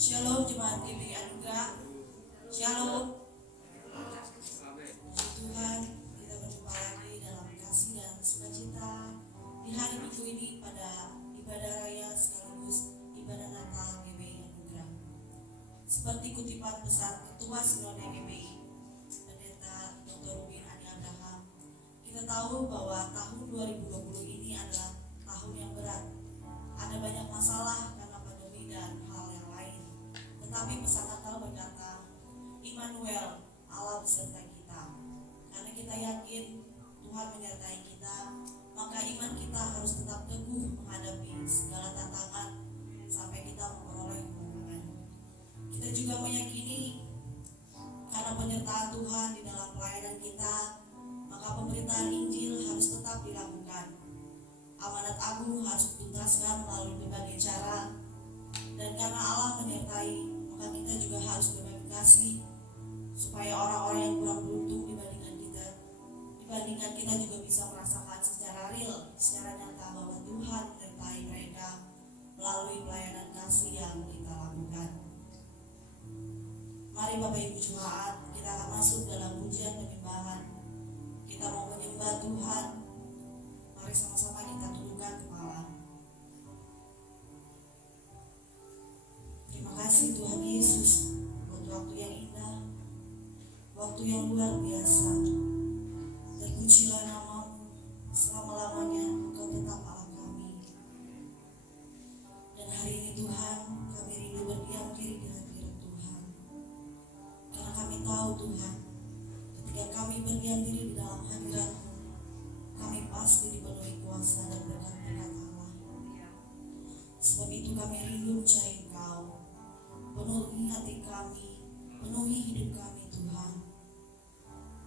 Shalom jemaat GBI Anugerah. Shalom. Puji Tuhan, kita berjumpa lagi dalam kasih dan sukacita di hari Minggu ini pada ibadah raya sekaligus ibadah Natal GBI Anugerah. Seperti kutipan pesan Ketua Sinode GBI, Pendeta Dr. Rubin Ani Abraham, kita tahu bahwa tahun 2020 ini adalah tahun yang berat. Ada banyak masalah karena pandemi dan hal yang lain. Tetapi pesan Natal berkata, Immanuel, Allah beserta kita. Karena kita yakin Tuhan menyertai kita, maka iman kita harus tetap teguh menghadapi segala tantangan sampai kita memperoleh kemenangan. Kita juga meyakini karena penyertaan Tuhan di dalam pelayanan kita, maka pemberitaan Injil harus tetap dilakukan. Amanat agung harus dituntaskan melalui berbagai cara, dan karena Allah menyertai, maka kita juga harus berbagi kasih supaya orang-orang yang kurang beruntung dibandingkan kita juga bisa merasakan secara real, secara nyata bahwa Tuhan menyertai mereka melalui pelayanan kasih yang kita lakukan. Mari Bapak Ibu Jemaat, kita akan masuk dalam pujian penyembahan. Kita mau menyembah Tuhan. Mari sama-sama kita tundukkan kepala. Terima kasih Tuhan Yesus buat waktu yang indah, waktu yang luar biasa. Terpujilah namamu, selama-lamanya Engkau tetap Allah kami. Dan hari ini Tuhan, kami rindu berdiam diri di hadirat Tuhan. Karena kami tahu Tuhan, ketika kami berdiam diri di dalam hadirat-Mu, kami pasti dipenuhi kuasa dan berkat-berkat Allah. Sebab itu kami rindu mencari Engkau. Penuhi hati kami, penuhi hidup kami Tuhan.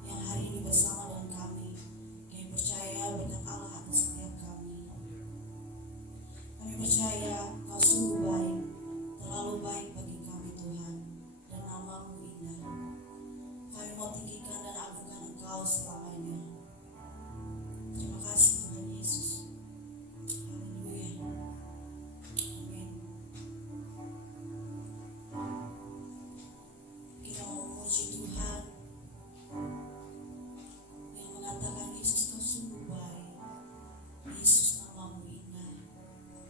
Yang hari ini bersama dengan kami, kami percaya berkat Allah atas setiap kami. Kami percaya Engkau sungguh baik, terlalu baik bagi kami Tuhan, dan nama-Mu indah. Kami mau tinggikan dan agungkan Engkau selamanya. Terima kasih Tuhan Yesus. Haleluya. Amin. Kita mau memuji Tuhan yang mengatakan Yesus Kau sungguh baik. Yesus nama-Mu indah. Haleluya.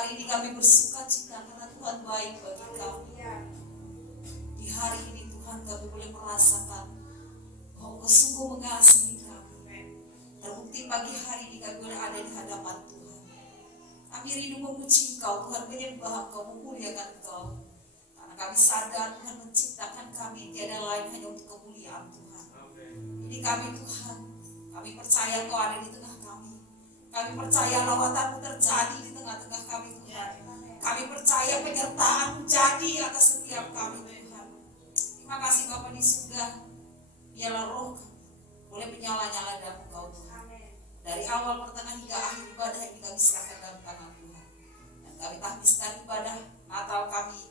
hari ini kami bersuka cita karena Tuhan baik bagi kami. Di hari ini Tuhan kami boleh merasakan bahwa Engkau sungguh mengasihi kami. Terbukti pagi hari ini kami boleh ada di hadapan Tuhan. Kami rindu memuji Engkau, Tuhan, menyembah Engkau, memuliakan Engkau. Karena kami sadar Tuhan menciptakan kami tiada lain hanya untuk kemuliaan Tuhan. Ini kami Tuhan, kami percaya Engkau ada di tengah kami. Kami percaya lawatanmu terjadi di tengah-tengah kami Tuhan. Kami percaya penyertaan jadi atas setiap kami Tuhan. Terima kasih Bapa di surga. Biarlah roh kami boleh menyala-nyala dalam Engkau Tuhan. Dari awal pertengahan hingga akhir ibadah ini kami serahkan dalam tangan Tuhan. Dan kami tahbiskan ibadah Natal kami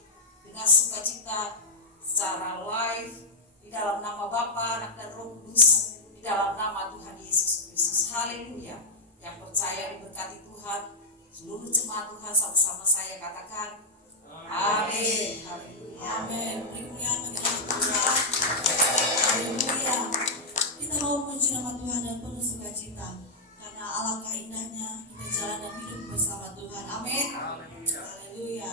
dengan sukacita secara live di dalam nama Bapa, Anak dan Roh Kudus, di dalam nama Tuhan Yesus Kristus. Haleluya. Yang percaya diberkati Tuhan, seluruh jemaat Tuhan sama-sama saya katakan amin. Amin. Kemuliaan bagi nama Tuhan. Haleluya. Kita mau memuji nama Tuhan dan penuh sukacita karena alangkah indahnya kita jalan dan hidup bersama Tuhan. Amin. Haleluya.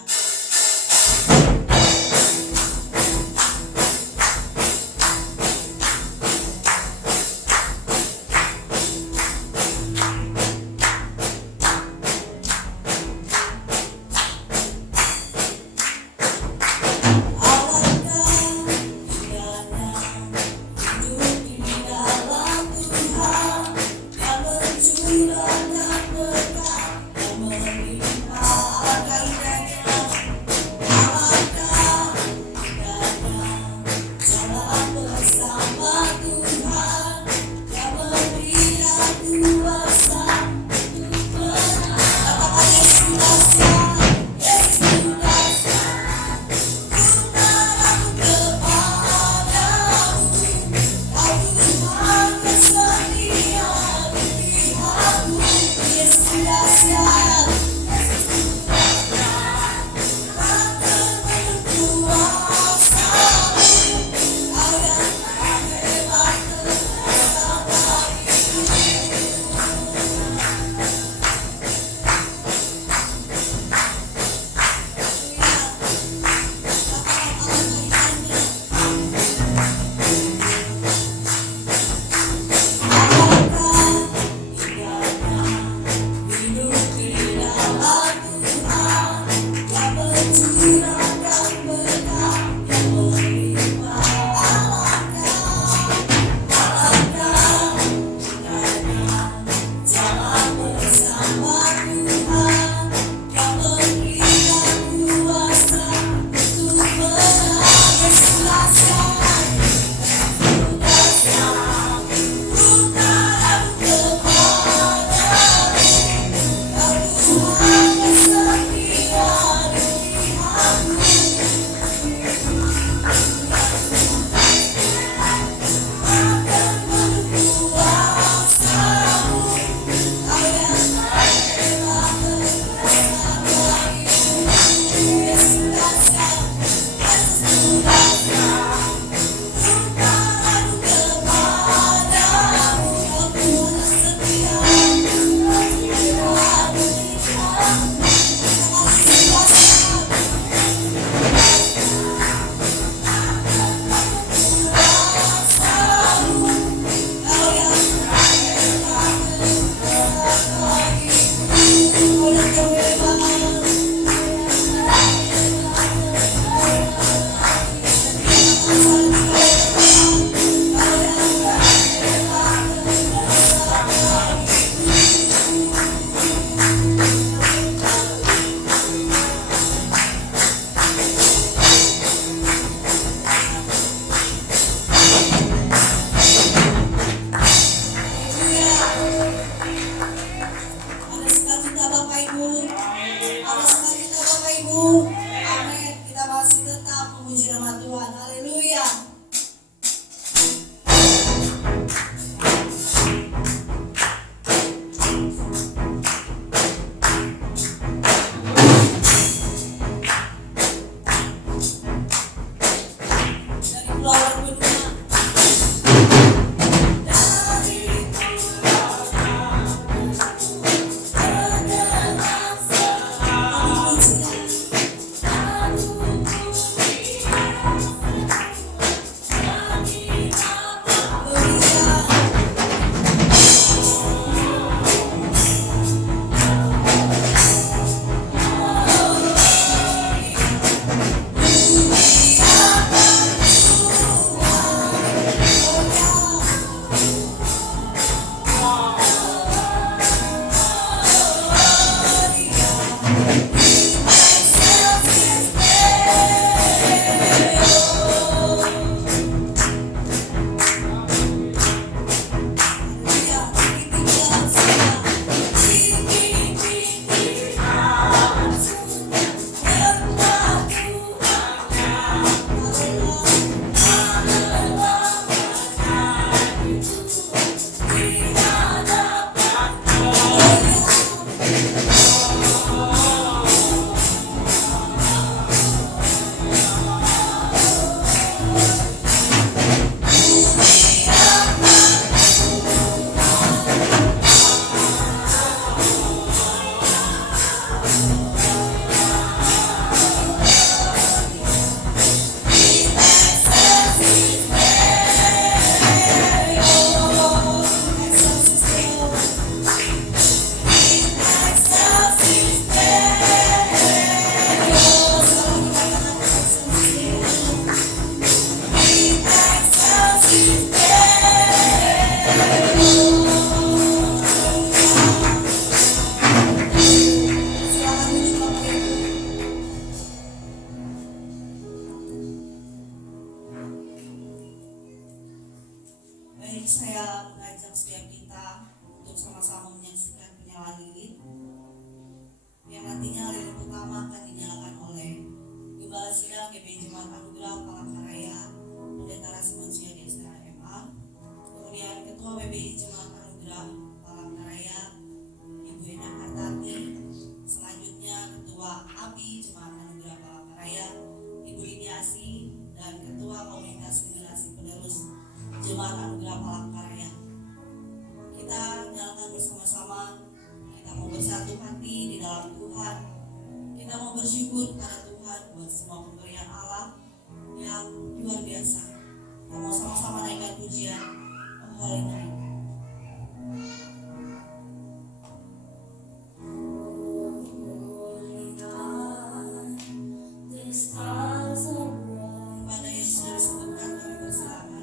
GB Jemaat Anugerah Palangkaraya, Pendeta Rasmansyah Estera MA. Kemudian Ketua WBI Jemaat Anugerah Palangkaraya, Ibu Ena Hartati. Selanjutnya Ketua API Jemaat Anugerah Palangkaraya, Ibu Iniasi, dan Ketua Komunitas Generasi Penerus Jemaat Anugerah Palangkaraya. Kita nyalakan bersama-sama, kita mau bersatu hati di dalam Tuhan. Kita mau bersyukur kepada Tuhan buat semua pemberian Allah yang luar biasa. Kita mau sama-sama naikkan pujian Holy Night. Pada yang sudah disebutkan kami persilakan.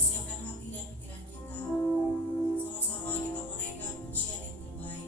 Siapkan hati dan pikiran kita. Sama-sama kita menaikkan pujian yang terbaik.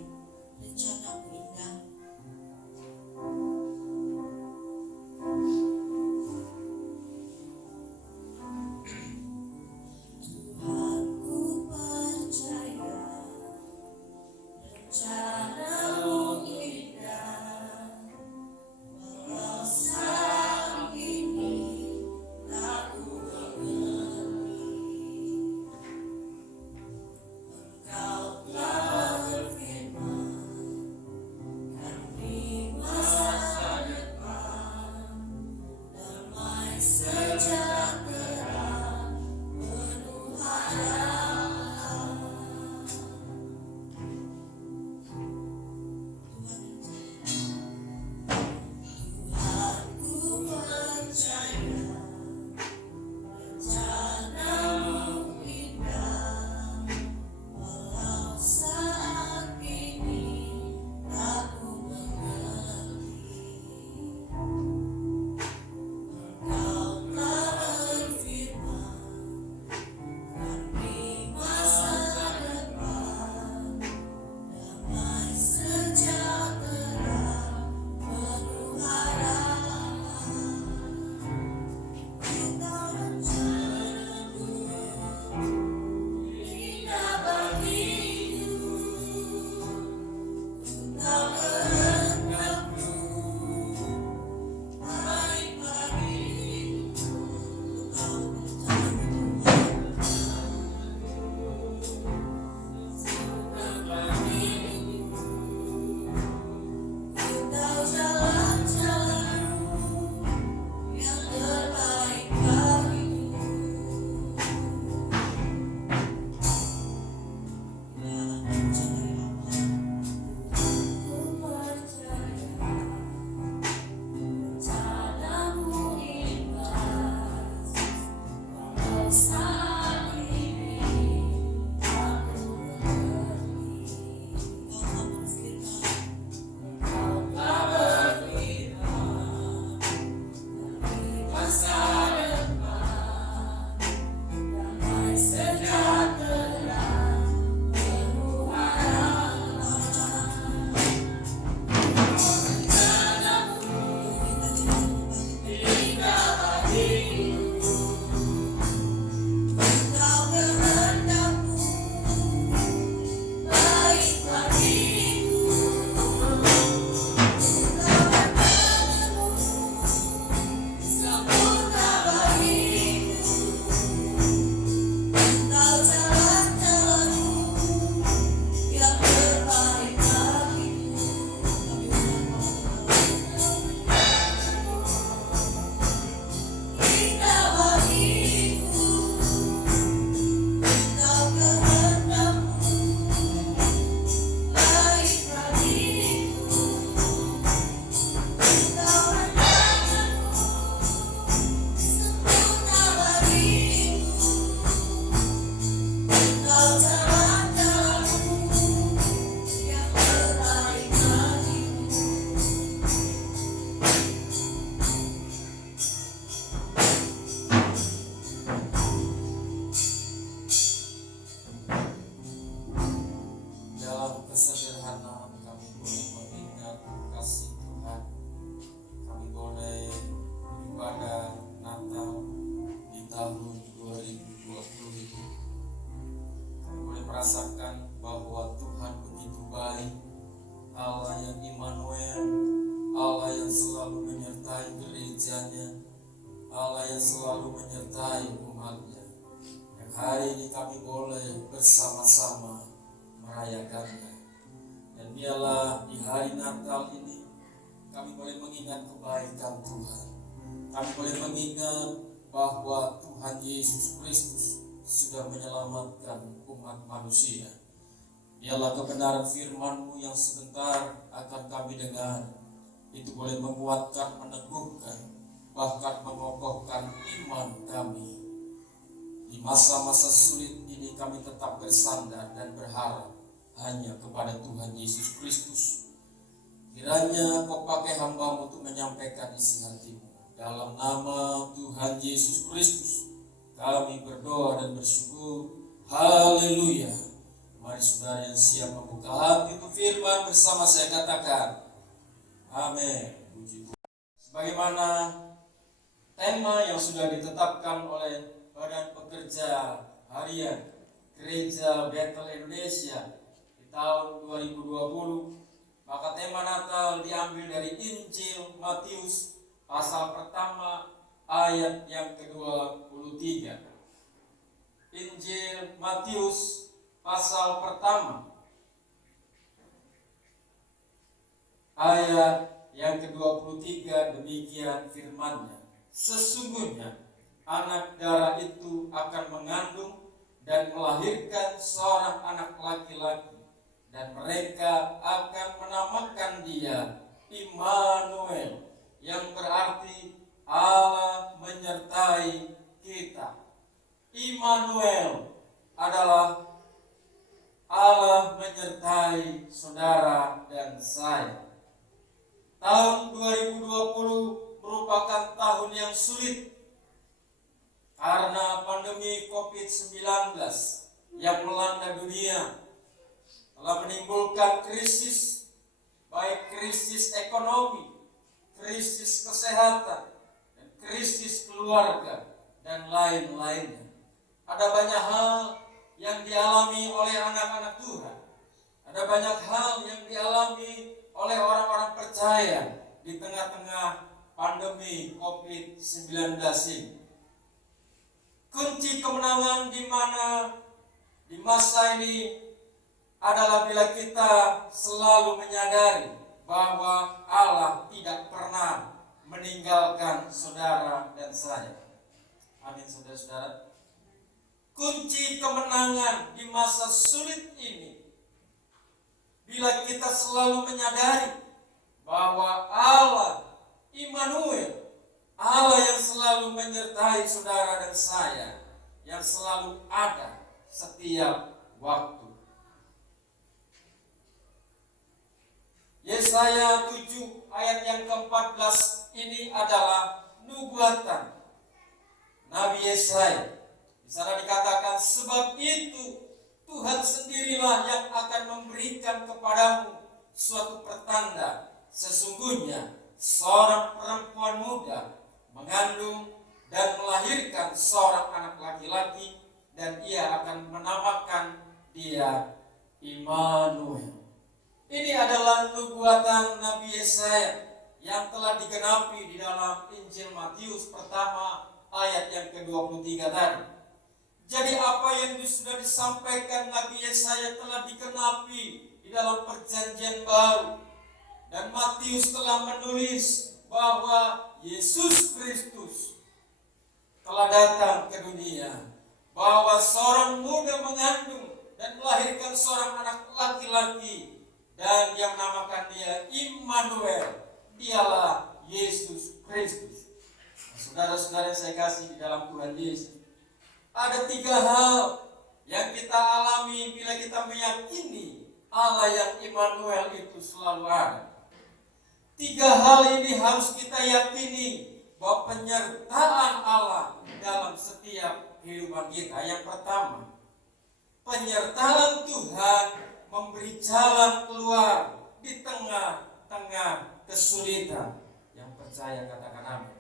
kesederhanaan kami boleh mengingat kasih Tuhan. Kami boleh beribadah Natal di tahun 2020 itu. Kami boleh merasakan bahwa Tuhan begitu baik, Allah yang Immanuel, Allah yang selalu menyertai gerejanya, Allah yang selalu menyertai umatnya. Dan hari ini kami boleh bersama-sama merayakannya. Dan biarlah di hari Natal ini kami boleh mengingat kebaikan Tuhan. Kami boleh mengingat bahwa Tuhan Yesus Kristus sudah menyelamatkan umat manusia. Biarlah kebenaran firman-Mu yang sebentar akan kami dengar itu boleh menguatkan, meneguhkan, bahkan mengokohkan iman kami. Di masa-masa sulit ini kami tetap bersandar dan berharap hanya kepada Tuhan Yesus Kristus. Kiranya Kau pakai hamba-Mu untuk menyampaikan isi hati-Mu. Dalam nama Tuhan Yesus Kristus kami berdoa dan bersyukur. Haleluya. Mari saudara yang siap membuka hati untuk firman bersama saya katakan amin. Puji Tuhan. Sebagaimana tema yang sudah ditetapkan oleh Badan Pekerja Harian Gereja Bethel Indonesia di tahun 2020, maka tema Natal diambil dari Injil Matius pasal pertama ayat yang ke-23. Injil Matius pasal pertama ayat yang ke-23, demikian firman-Nya. Sesungguhnya anak darah itu akan mengandung dan melahirkan seorang anak laki-laki, dan mereka akan menamakan dia Immanuel, yang berarti Allah menyertai kita. Immanuel adalah Allah menyertai saudara dan saya. Tahun 2020 merupakan tahun yang sulit karena pandemi COVID-19 yang melanda dunia telah menimbulkan krisis, baik krisis ekonomi, krisis kesehatan, dan krisis keluarga, dan lain-lainnya. Ada banyak hal yang dialami oleh anak-anak Tuhan. Ada banyak hal yang dialami oleh orang-orang percaya di tengah-tengah pandemi COVID-19 ini. Kunci kemenangan di masa ini adalah bila kita selalu menyadari bahwa Allah tidak pernah meninggalkan saudara dan saya. Amin, saudara-saudara. Kunci kemenangan di masa sulit ini, bila kita selalu menyadari bahwa Allah Immanuel, Allah yang selalu menyertai saudara dan saya, yang selalu ada setiap waktu. Yesaya 7 ayat yang ke-14 ini adalah nubuatan Nabi Yesaya. Di sana dikatakan, sebab itu Tuhan sendirilah yang akan memberikan kepadamu suatu pertanda. Sesungguhnya seorang perempuan muda mengandung dan melahirkan seorang anak laki-laki, dan ia akan menamakan dia Immanuel. Ini adalah nubuatan Nabi Yesaya yang telah digenapi di dalam Injil Matius pertama ayat yang ke-23 tadi. Jadi apa yang sudah disampaikan Nabi Yesaya telah digenapi di dalam Perjanjian Baru. Dan Matius telah menulis bahwa Yesus Kristus telah datang ke dunia, bahwa seorang muda mengandung dan melahirkan seorang anak laki-laki, dan yang menamakan dia Immanuel, dialah Yesus Kristus. Saudara-saudara yang saya kasih di dalam Tuhan Yesus, ada 3 hal yang kita alami bila kita meyakini Allah yang Immanuel itu selalu ada. 3 hal ini harus kita yakini bahwa penyertaan Allah dalam setiap kehidupan kita. Yang pertama, penyertaan Tuhan memberi jalan keluar di tengah-tengah kesulitan. Yang percaya katakan amin.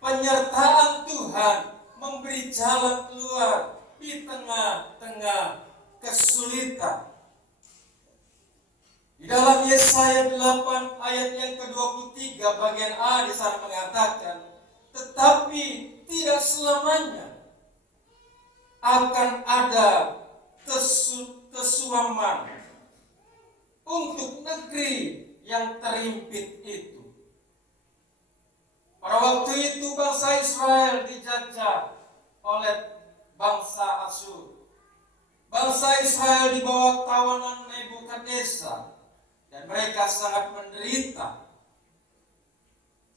Penyertaan Tuhan memberi jalan keluar di tengah-tengah kesulitan. Di dalam Yesaya 8 ayat yang ke-23 bagian A di sana mengatakan, tetapi tidak selamanya akan ada kesuaman untuk negeri yang terimpit itu. Pada waktu itu bangsa Israel dijajah oleh bangsa Asyur. Bangsa Israel di bawah tawanan Nebukadnezar dan mereka sangat menderita.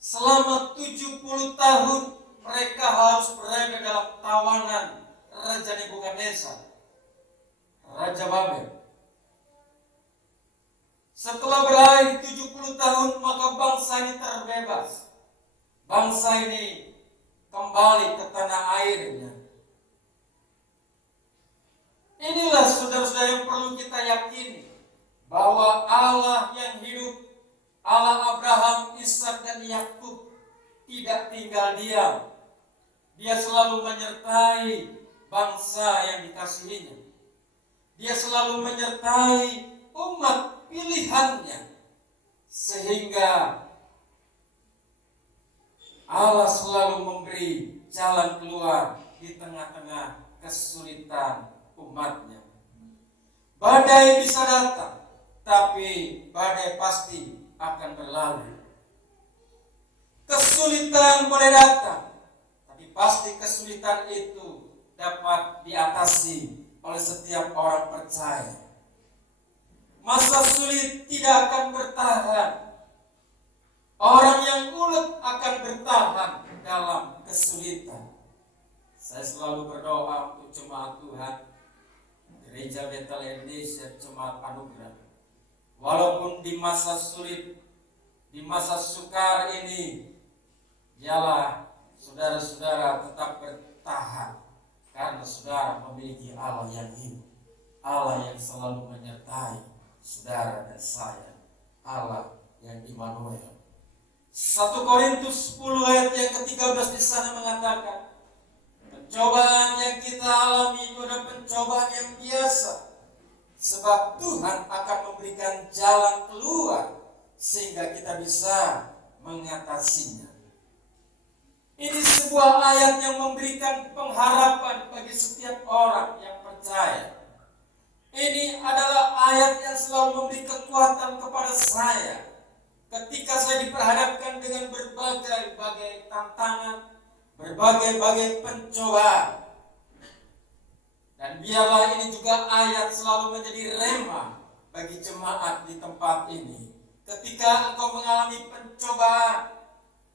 Selama 70 tahun mereka harus berada dalam tawanan Raja Nebukadnezar, Raja Babel. Setelah berakhir 70 tahun maka bangsa ini terbebas. Bangsa ini kembali ke tanah airnya. Inilah saudara-saudara yang perlu kita yakini, bahwa Allah yang hidup, Allah Abraham, Ishak dan Yakub tidak tinggal diam. Dia selalu menyertai bangsa yang dikasihinya. Dia selalu menyertai umat pilihannya, sehingga Allah selalu memberi jalan keluar di tengah-tengah kesulitan umatnya. Badai bisa datang, tapi badai pasti akan berlalu. Kesulitan boleh datang, tapi pasti kesulitan itu dapat diatasi oleh setiap orang percaya. Masa sulit tidak akan bertahan. Orang yang ulet akan bertahan dalam kesulitan. Saya selalu berdoa untuk jemaat Tuhan, Gereja Betel Indonesia, jemaat anugerah. Walaupun di masa sulit, di masa sukar ini, ialah saudara-saudara tetap bertahan, karena saudara memiliki Allah yang hidup, Allah yang selalu menyertai saudara dan saya, Allah yang Immanuel. 1 Korintus 10 ayat yang ke-13 di sana mengatakan, pencobaan yang kita alami itu adalah pencobaan yang biasa, sebab Tuhan akan memberikan jalan keluar sehingga kita bisa mengatasinya. Ini sebuah ayat yang memberikan pengharapan bagi setiap orang yang percaya. Ini adalah ayat yang selalu memberi kekuatan kepada saya ketika saya diperhadapkan dengan berbagai-bagai tantangan, berbagai-bagai pencobaan. Dan biarlah ini juga ayat selalu menjadi rema bagi jemaat di tempat ini. Ketika engkau mengalami pencobaan,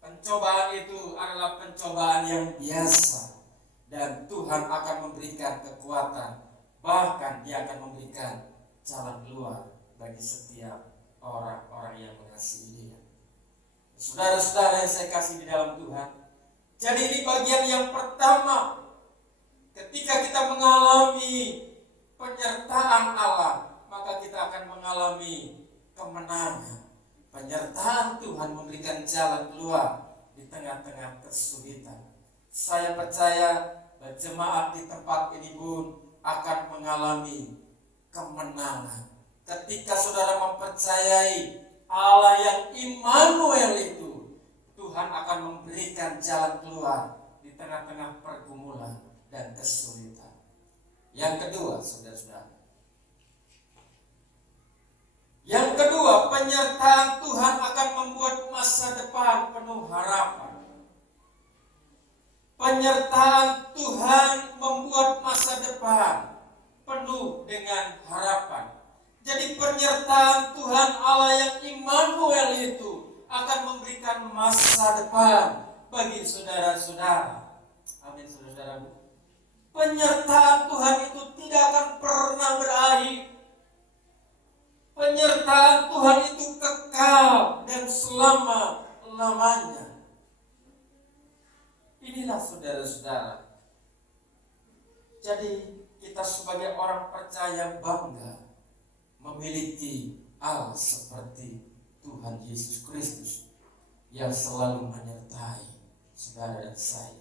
pencobaan itu adalah pencobaan yang biasa, dan Tuhan akan memberikan kekuatan, bahkan Dia akan memberikan jalan keluar bagi setiap orang-orang yang mengasihi Dia. Saudara-saudara yang saya kasih di dalam Tuhan, jadi ini bagian yang pertama. Ketika kita mengalami penyertaan Allah, maka kita akan mengalami kemenangan. Penyertaan Tuhan memberikan jalan keluar di tengah-tengah kesulitan. Saya percaya bahwa jemaat di tempat ini pun akan mengalami kemenangan. Ketika saudara mempercayai Allah yang Immanuel itu, Tuhan akan memberikan jalan keluar di tengah-tengah pergumulan dan kesulitan. Yang kedua, saudara-saudara, yang kedua, penyertaan Tuhan akan membuat masa depan penuh harapan. Penyertaan Tuhan membuat masa depan penuh dengan harapan. Jadi penyertaan Tuhan Allah yang Immanuel itu akan memberikan masa depan bagi saudara-saudara. Amin, saudara-saudara. Penyertaan Tuhan itu tidak akan pernah berakhir. Penyertaan Tuhan itu kekal dan selama-lamanya. Inilah saudara-saudara. Jadi kita sebagai orang percaya bangga memiliki Allah seperti Tuhan Yesus Kristus yang selalu menyertai saudara dan saya.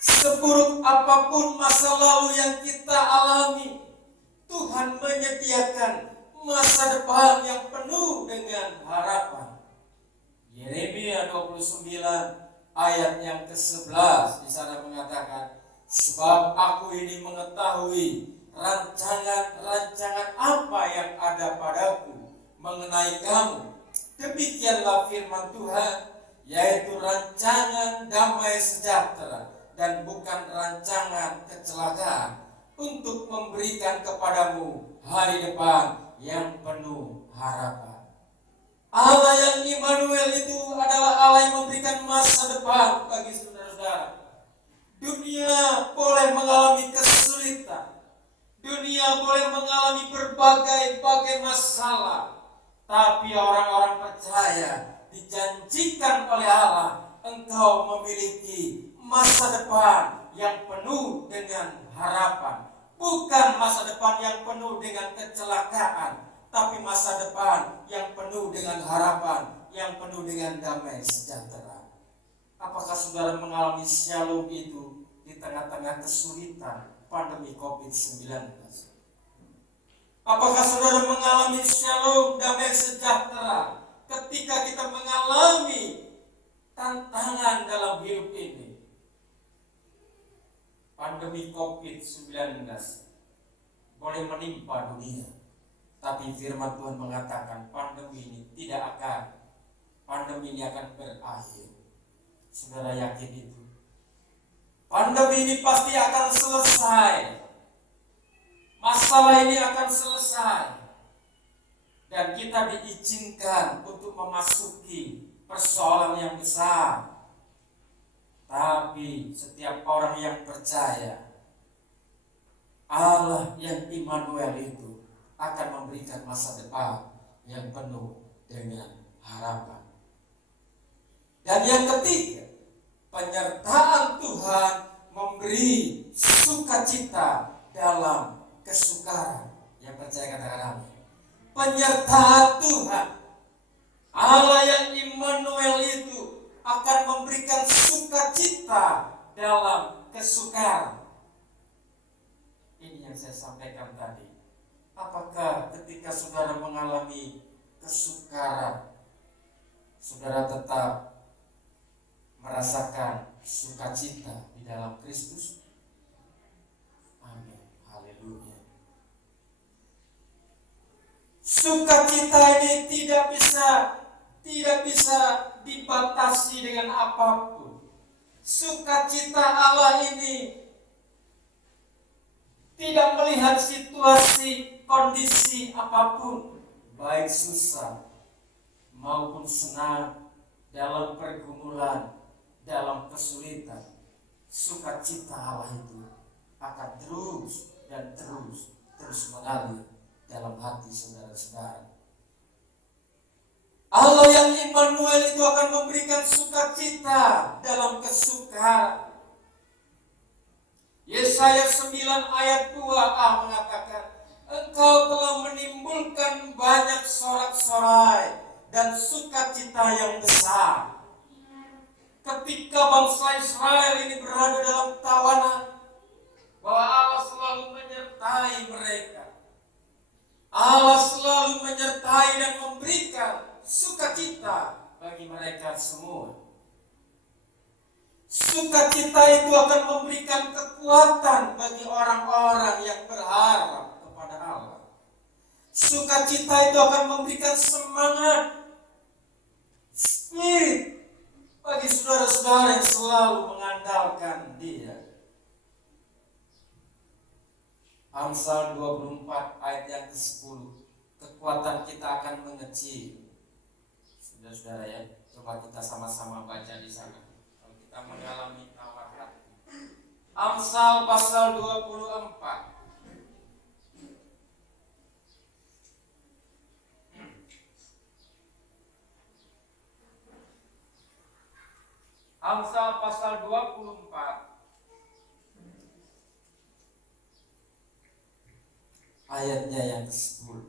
Seburuk apapun masa lalu yang kita alami, Tuhan menyediakan masa depan yang penuh dengan harapan. Yeremia 29 ayat yang ke-11 di sana mengatakan, sebab aku ini mengetahui rancangan-rancangan apa yang ada padaku mengenai kamu. Demikianlah firman Tuhan, yaitu rancangan damai sejahtera dan bukan rancangan kecelakaan, untuk memberikan kepadamu hari depan yang penuh harapan. Allah yang Immanuel itu adalah Allah yang memberikan masa depan bagi saudara-saudara. Dunia boleh mengalami kesulitan, dunia boleh mengalami berbagai masalah, tapi orang-orang percaya dijanjikan oleh Allah, engkau memiliki masa depan yang penuh dengan harapan. Bukan masa depan yang penuh dengan kecelakaan, tapi masa depan yang penuh dengan harapan, yang penuh dengan damai sejahtera. Apakah saudara mengalami shalom itu di tengah-tengah kesulitan pandemi COVID-19? Apakah saudara mengalami shalom, damai sejahtera ketika kita mengalami tantangan dalam hidup ini? Pandemi COVID-19 boleh menimpa dunia, tapi firman Tuhan mengatakan pandemi ini akan berakhir. Saudara yakin itu? Pandemi ini pasti akan selesai. Masalah ini akan selesai. Dan kita diizinkan untuk memasuki persoalan yang besar. Tapi setiap orang yang percaya, Allah yang Immanuel itu akan memberikan masa depan yang penuh dengan harapan. Dan yang ketiga, penyertaan Tuhan memberi sukacita dalam kesukaran. Yang percaya katakan amin. Penyertaan Tuhan, Allah yang Immanuel itu akan memberikan sukacita dalam kesukaran. Ini yang saya sampaikan tadi. Apakah ketika saudara mengalami kesukaran, saudara tetap merasakan sukacita di dalam Kristus? Amin. Haleluya. Sukacita ini tidak bisa dibatasi dengan apapun. Sukacita Allah ini tidak melihat situasi, kondisi apapun, baik susah maupun senang, dalam pergumulan, dalam kesulitan. Sukacita Allah itu akan terus mengalir dalam hati saudara-saudara. Allah yang Immanuel itu akan memberikan sukacita dalam kesukaran. Yesaya 9 ayat 2a mengatakan, engkau telah menimbulkan banyak sorak-sorai dan sukacita yang besar. Ketika bangsa Israel ini berada dalam tawanan, bahwa Allah selalu menyertai mereka. Allah selalu menyertai dan memberikan sukacita bagi mereka semua. Sukacita itu akan memberikan kekuatan bagi orang-orang yang berharap kepada Allah. Sukacita itu akan memberikan semangat, spirit bagi saudara-saudara yang selalu mengandalkan Dia. Amsal 24 ayat yang ke-10, kekuatan kita akan mengecil. Saudara-saudara ya, coba kita sama-sama baca di sana. Kalau kita mengalami tawar hati. Amsal pasal 24. Amsal pasal 24 ayatnya yang ke-10.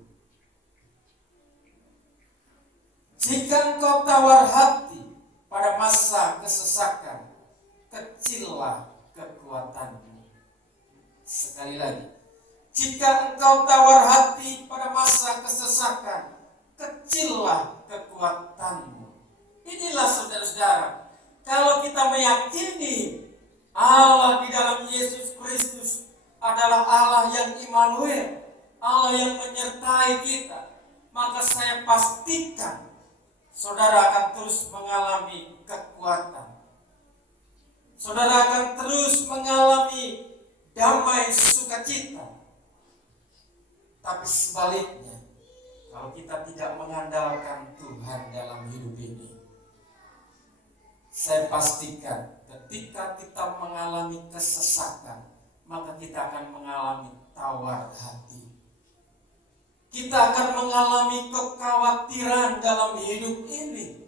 Jika engkau tawar hati pada masa kesesakan, kecillah kekuatanmu. Sekali lagi, jika engkau tawar hati pada masa kesesakan, kecillah kekuatanmu. Inilah saudara-saudara, kalau kita meyakini Allah di dalam Yesus Kristus adalah Allah yang Immanuel, Allah yang menyertai kita, maka saya pastikan saudara akan terus mengalami kekuatan. Saudara akan terus mengalami damai sukacita. Tapi sebaliknya, kalau kita tidak mengandalkan Tuhan dalam hidup ini, saya pastikan ketika kita mengalami kesesakan, maka kita akan mengalami tawar hati. Kita akan mengalami kekhawatiran dalam hidup ini.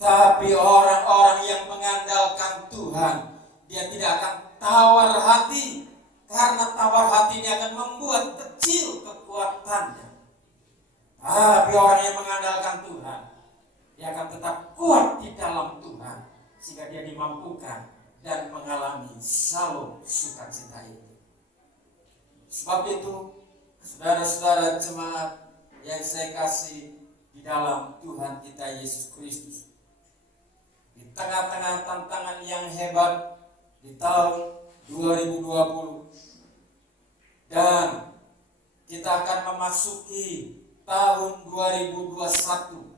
Tapi orang-orang yang mengandalkan Tuhan, dia tidak akan tawar hati, karena tawar hati ini akan membuat kecil kekuatannya. Tapi orang yang mengandalkan Tuhan, dia akan tetap kuat di dalam Tuhan, sehingga dia dimampukan dan mengalami shalom sukacita ini. Sebab itu, saudara-saudara jemaat yang saya kasih di dalam Tuhan kita Yesus Kristus, di tengah-tengah tantangan yang hebat di tahun 2020, dan kita akan memasuki tahun 2021,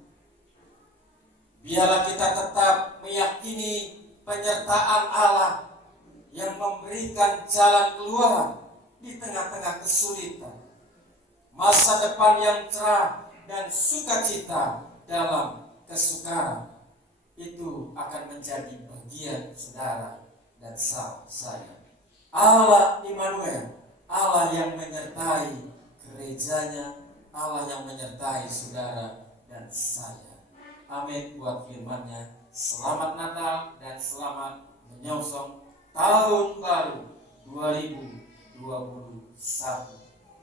biarlah kita tetap meyakini penyertaan Allah yang memberikan jalan keluar di tengah-tengah kesulitan, masa depan yang cerah dan sukacita dalam kesukaran. Itu akan menjadi bagian saudara dan saya. Allah Immanuel, Allah yang menyertai gerejanya, Allah yang menyertai saudara dan saya. Amin buat firman-Nya. Selamat Natal dan selamat menyongsong tahun baru 2021.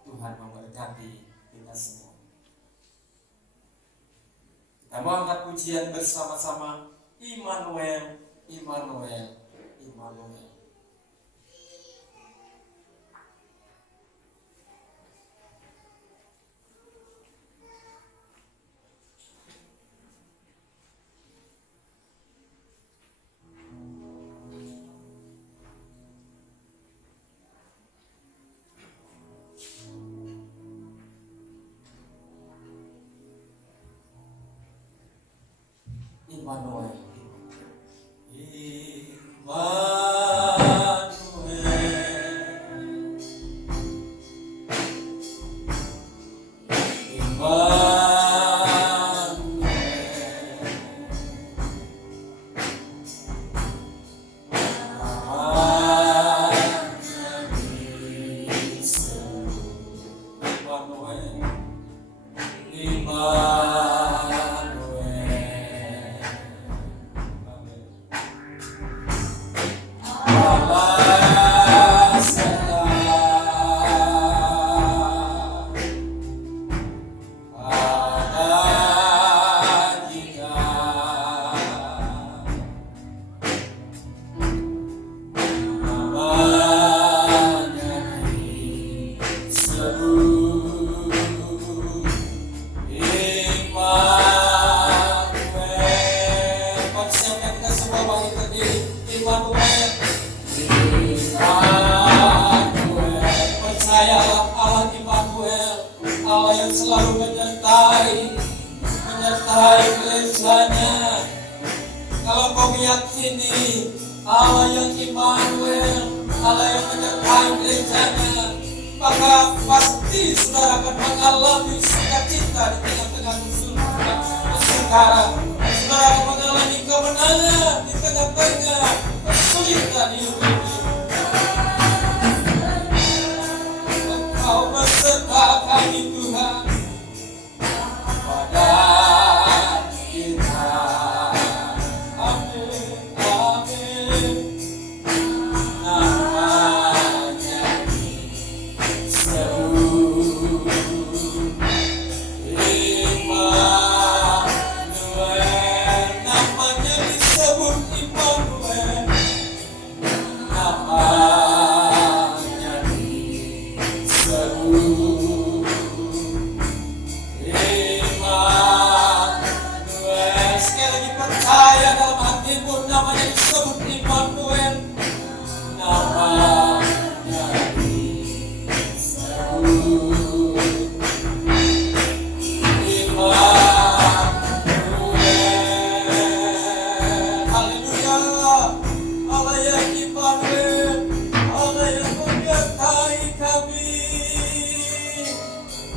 Tuhan memberkati kita semua. Kita mau angkat pujian bersama-sama. Immanuel, Immanuel, Immanuel. Immanuel. menyertai gerejanya. Kalau kau meyakini Allah yang Immanuel, Allah yang menyertai gerejanya, maka pasti saudara akan mengalami sukacita di tengah-tengah kesukaran. Saudara akan mengalami kemenangan di tengah-tengah kesulitan hidup ini. Engkau beserta kami Tuhan pada kita. Amin, amin. Namanya seru Immanuel.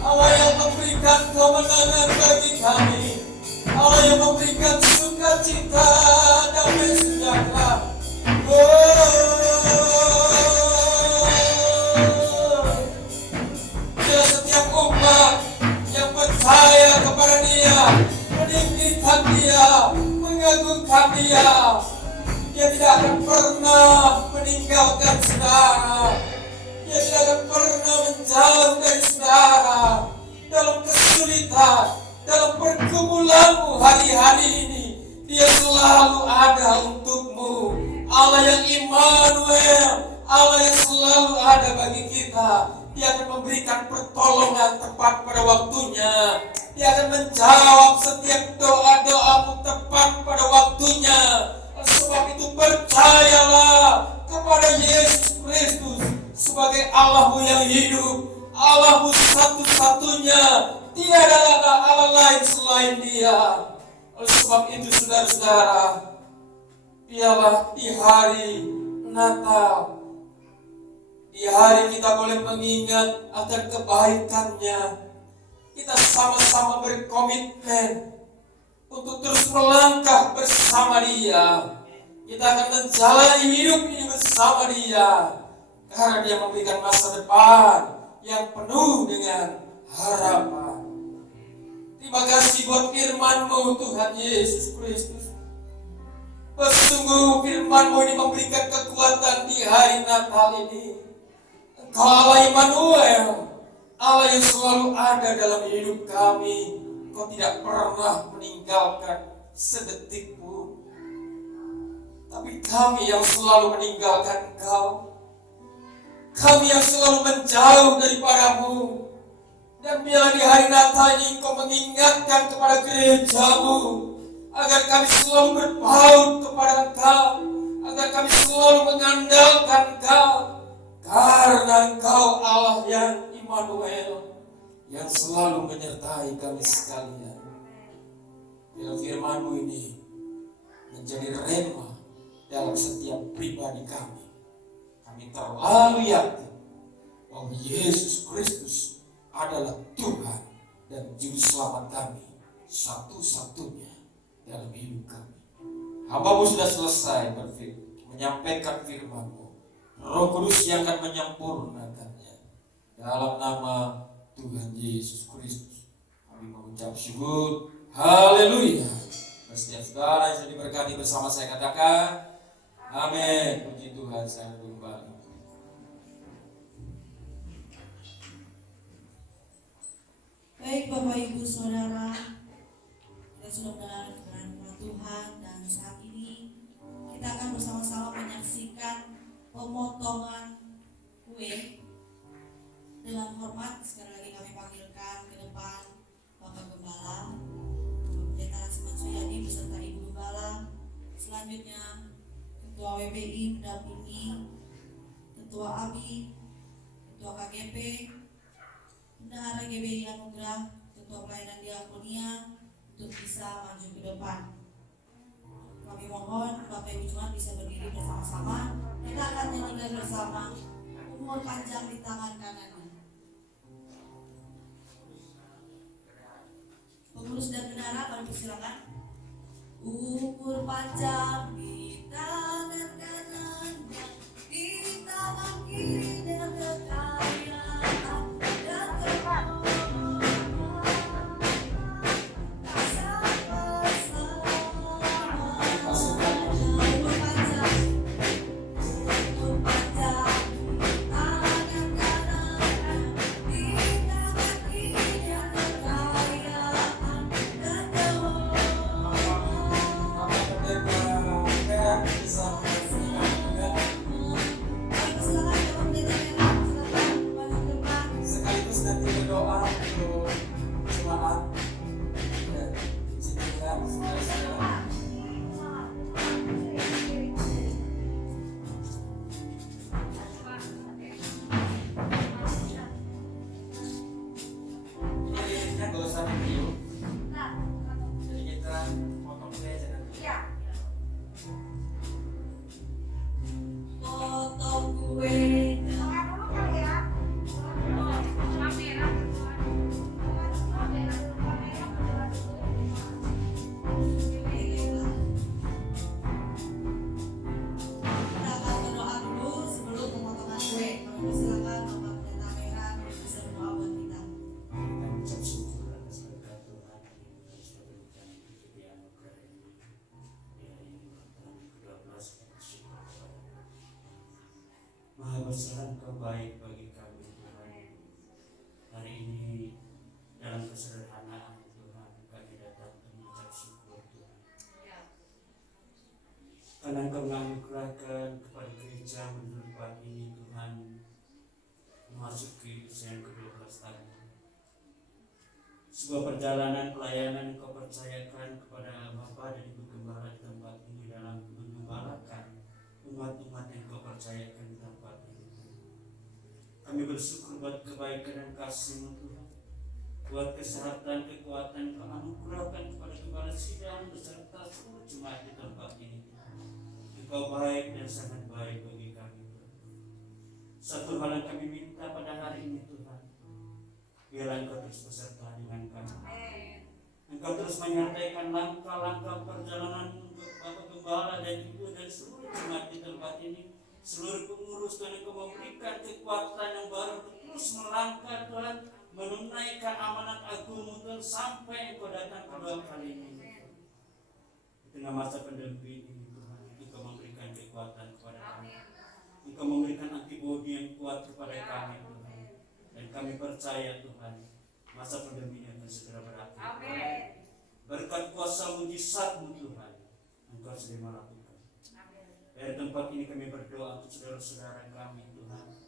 Allah yang memberikan kemenangan bagi kami, Allah yang memberikan sukacita, damai sejahtera. Dia setiap umat yang percaya kepada Dia, meninggikan Dia, mengagungkan Dia, Dia tidak akan pernah meninggalkan saudara. Dia tidak akan pernah menjauh dari saudara. Dalam kesulitan, dalam pergumulanmu hari-hari ini, Dia selalu ada untukmu. Allah yang Immanuel, Allah yang selalu ada bagi kita. Dia akan memberikan pertolongan tepat pada waktunya. Dia akan menjawab setiap doa-doamu tepat pada waktunya. Sebab itu percayalah kepada Yesus Kristus sebagai Allahmu yang hidup, Allahmu satu-satunya. Tiada ada Allah lain selain Dia. Oleh sebab itu saudara-saudara, biarlah di hari Natal, di hari kita boleh mengingat akan kebaikan-Nya, kita sama-sama berkomitmen untuk terus melangkah bersama Dia. Kita akan menjalani hidup ini bersama Dia, karena Dia memberikan masa depan yang penuh dengan harapan. Terima kasih buat firman-Mu Tuhan Yesus Kristus. Sungguh firman-Mu ini memberikan kekuatan di hari Natal ini. Engkau Allah Immanuel, Allah yang selalu ada dalam hidup kami. Engkau tidak pernah meninggalkan sedetik pun. Tapi kami yang selalu meninggalkan Engkau. Kami yang selalu menjauh daripadamu. Dan biarlah di hari Natal ini Engkau mengingatkan kepada gereja-Mu, agar kami selalu berpaut kepada Engkau, agar kami selalu mengandalkan Engkau, karena Engkau Allah yang Immanuel, yang selalu menyertai kami sekalian. Biar firman-Mu ini menjadi rema dalam setiap pribadi kami. Kami terlalu yakin bahwa Yesus Kristus adalah Tuhan dan Juru Selamat kami satu-satunya dalam hidup kami. Hamba-Mu sudah selesai menyampaikan firman-Mu. Roh Kudus yang akan menyempurnakannya. Dalam nama Tuhan Yesus Kristus kami mengucap syukur. Haleluya. Setiap saudara yang sudah diberkati bersama saya katakan amin. Puji Tuhan. Saya kembali. Baik Bapak Ibu Saudara, kita sudah mendengar firman Tuhan, dan saat ini kita akan bersama-sama menyaksikan pemotongan kue. Dengan hormat sekali lagi kami panggilkan ke depan Bapak Gembala, Pendeta Rasman Suyadi beserta Ibu Gembala. Selanjutnya Ketua WBI mendampingi Ketua ABI, Ketua KGP, Bendahara GBI Anugerah, Ketua Pelayanan Diakonia untuk bisa maju ke depan. Kami mohon Bapak Ibu Jemaat bisa berdiri bersama-sama. Kita akan nyanyikan bersama Umur Panjang di Tangan Kanannya. Pengurus dan bendahara kami persilakan. Umur panjang di tangan kanannya, di tangan kiri dan kekayaan dan kemuliaan. Kasih bersama. Umur panjang di tangan kanannya, di tangan kiri dan kekayaan dan kemuliaan. Sekaligus nanti berdoa untuk jemaat. Izinkan saudara-saudara. Ini lilinnya gak usah ditiup. Jadi kita potong kue aja nanti. Potong kue. sebuah perjalanan pelayanan yang kau percayakan kepada Bapak dan Ibu Gembala di tempat ini dalam menggembalakan umat-umat yang kau percayakan di tempat ini. Kami bersyukur buat kebaikan dan kasih-Mu Tuhan, buat kesehatan, kekuatan kau anugerahkan kepada Gembala Sidang beserta seluruh jemaat di tempat ini. Engkau baik dan sangat baik bagi kami Tuhan. Satu hal yang kami minta pada hari ini Tuhan, biarlah Engkau terus beserta dengan kami. Engkau terus menyertai langkah-langkah perjalanan untuk Bapak Gembala dan Ibu dan seluruh jemaat di tempat ini, seluruh pengurus. Tuhan, Engkau memberikan kekuatan yang baru untuk terus melangkah Tuhan, menunaikan amanat agung-Mu Tuhan sampai Engkau datang kedua kalinya. Di tengah masa pandemi ini Tuhan, Engkau memberikan kekuatan kepada kami. Engkau memberikan antibodi yang kuat kepada kami Tuhan. Dan kami percaya Tuhan, masa pandemi ini akan segera berakhir. Amin. Berkat kuasa mujizat-Mu Tuhan, Engkau sudah melakukan. Dari tempat ini kami berdoa untuk saudara-saudara kami Tuhan.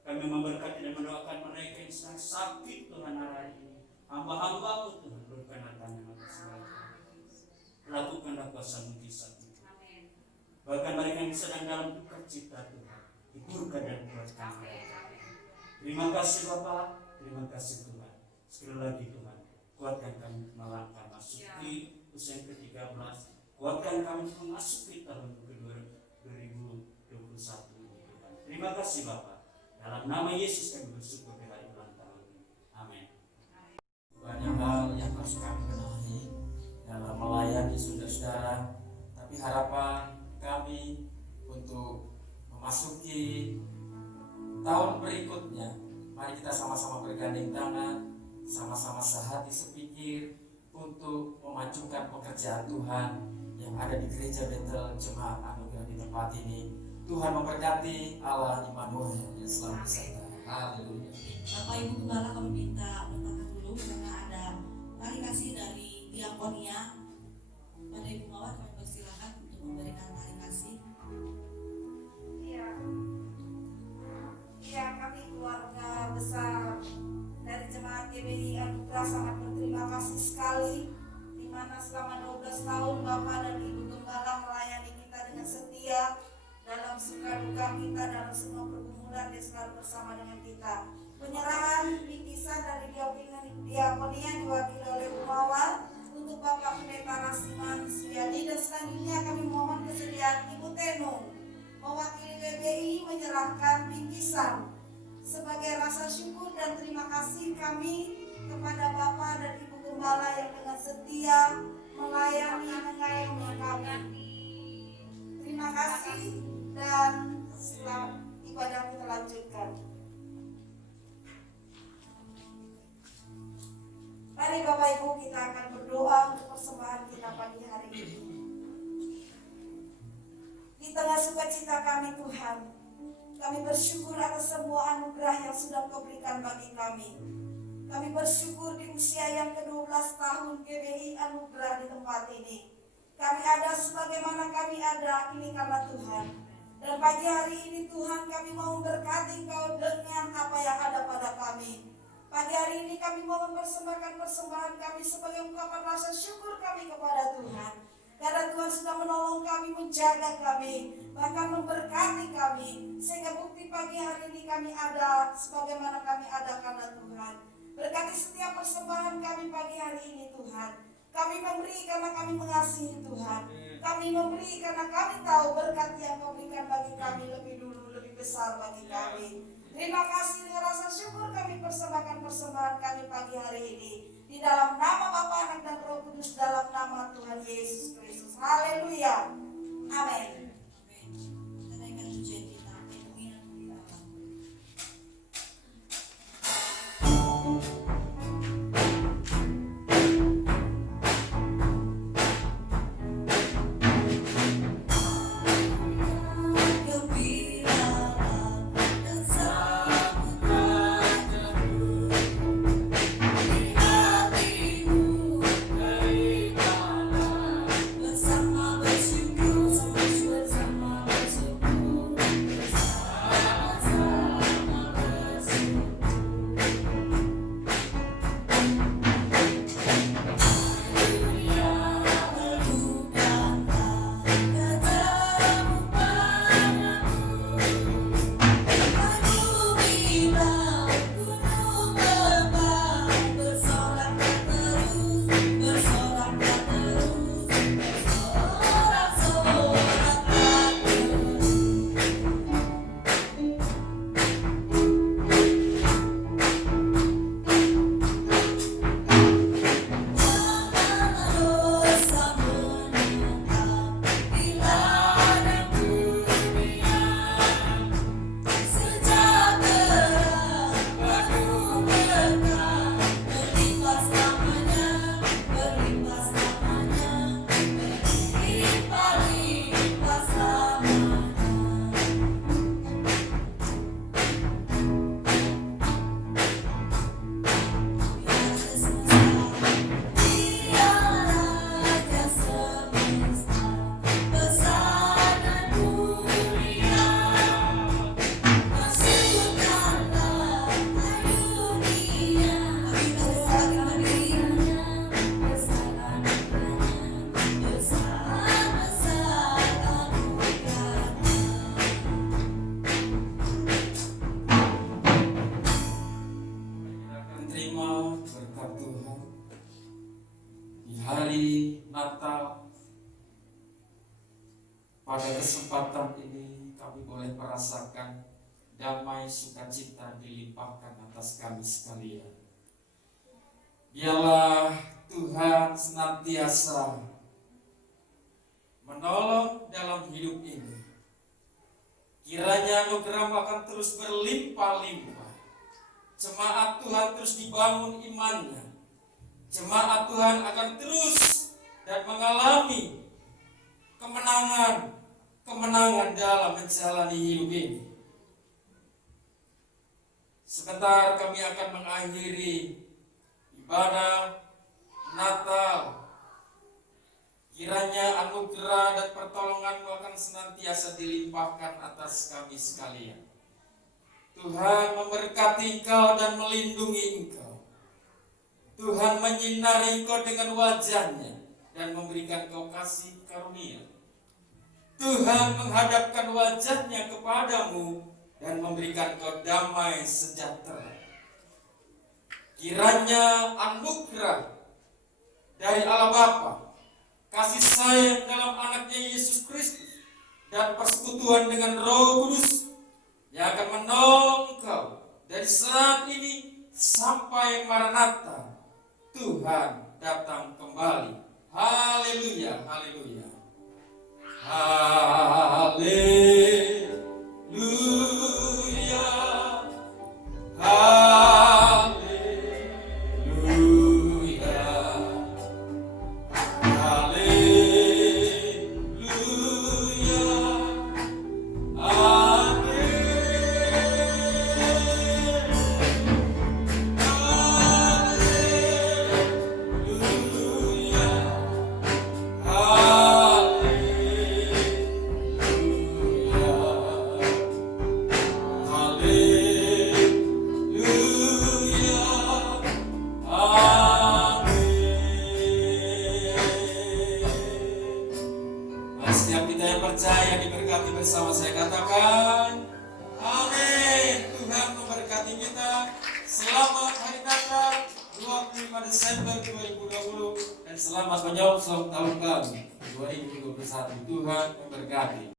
Kami memberkati dan mendoakan mereka yang sedang sakit Tuhan hari ini. Hamba-hamba-Mu Tuhan, berikanlah tangan atas mereka. Lakukanlah kuasa mujizat-Mu. Bahkan mereka yang sedang dalam duka cita Tuhan, hiburkan dan kuatkan mereka. Terima kasih Bapak, terima kasih Tuhan. Sekali lagi Tuhan, kuatkan kami melangkah masuki usia yang ke-13. Kuatkan kami memasuki tahun ke-2021 Tuhan. Terima kasih Bapak. Dalam nama Yesus kami bersyukur di hari ulang tahun ini. Amin. Banyak hal yang harus kami benahi dalam melayani saudara-saudara, tapi harapan kami untuk memasuki tahun berikutnya, mari kita sama-sama bergandeng tangan, sama-sama sehati sepikir untuk memajukan pekerjaan Tuhan yang ada di Gereja Betel Jemaat Anugerah di tempat ini. Tuhan memberkati, Allah Immanuel yang selalu beserta. Haleluya. Bapak Ibu Gembala, kami minta bertahan dulu karena ada tari kasih dari Diakonia. Pada Ibu Mawar kami persilakan untuk memberikan tari kasih. Iya, kami keluarga besar dari Jemaat GBI Anugerah sangat berterima kasih sekali, di mana selama 12 tahun Bapak dan Ibu Gembala melayani kita dengan setia dalam suka duka kita, dalam semua pergumulan Dia selalu bersama dengan kita. Penyerahan bingkisan dari Diakonia diwakili oleh Bu Mawar untuk Bapak Pendeta Rasiman Suyadi, dan selanjutnya kami mohon kesediaan Ibu Tenung mewakili GBI menyerahkan bingkisan sebagai rasa syukur dan terima kasih kami kepada Bapak dan Ibu Gembala yang dengan setia melayani mengayomi kami. Terima kasih dan setelah ibadah kita lanjutkan. Mari Bapak Ibu, kita akan berdoa untuk persembahan kita pagi hari ini. Di tengah sukacita kami Tuhan, kami bersyukur atas semua anugerah yang sudah Kau berikan bagi kami. Kami bersyukur di usia yang ke-12 tahun GBI Anugerah di tempat ini. Kami ada sebagaimana kami ada, ini karena Tuhan. Dan pagi hari ini Tuhan, kami mau memberkati Kau dengan apa yang ada pada kami. Pagi hari ini kami mau mempersembahkan persembahan kami sebagai ungkapan rasa syukur kami kepada Tuhan. Karena Tuhan sudah menolong kami, menjaga kami, bahkan memberkati kami, sehingga bukti pagi hari ini kami ada sebagaimana kami ada karena Tuhan. Berkati setiap persembahan kami pagi hari ini Tuhan. Kami memberi karena kami mengasihi Tuhan. Kami memberi karena kami tahu berkat yang Kau berikan bagi kami lebih dulu, lebih besar bagi kami. Terima kasih, dengan rasa syukur kami persembahkan persembahan kami pagi hari ini. Di dalam nama Bapa, Anak dan Roh Kudus, dalam nama Tuhan Yesus Kristus. Haleluya. Amin. Kita naikkan pujian kita. Bersama bersyukur, sama terima berkat Tuhan di hari Natal. Pada kesempatan ini kami boleh merasakan damai sukacita dilimpahkan atas kami sekalian. Biarlah Tuhan senantiasa menolong dalam hidup ini. Kiranya anugerah-Mu akan terus berlimpah-limpah. Jemaat Tuhan terus dibangun imannya. Jemaat Tuhan akan terus dan mengalami kemenangan dalam menjalani hidup ini. Sebentar kami akan mengakhiri ibadah Natal. Kiranya anugerah dan pertolongan-Mu akan senantiasa dilimpahkan atas kami sekalian. Tuhan memberkati engkau dan melindungi engkau. Tuhan menyinari engkau dengan wajah-Nya dan memberikan engkau kasih karunia. Tuhan menghadapkan wajah-Nya kepadamu dan memberikan engkau damai sejahtera. Kiranya anugerah dari Allah Bapa, kasih sayang dalam anaknya Yesus Kristus, dan persekutuan dengan Roh Kudus yang akan menolong engkau dari saat ini sampai Maranatha, Tuhan datang kembali. Haleluya, haleluya. Haleluya. Setiap kita yang percaya diberkati bersama, saya katakan amin. Tuhan memberkati kita. Selamat hari Natal 25 Desember 2020 dan selamat menyongsong tahun baru 2021. Tuhan memberkati.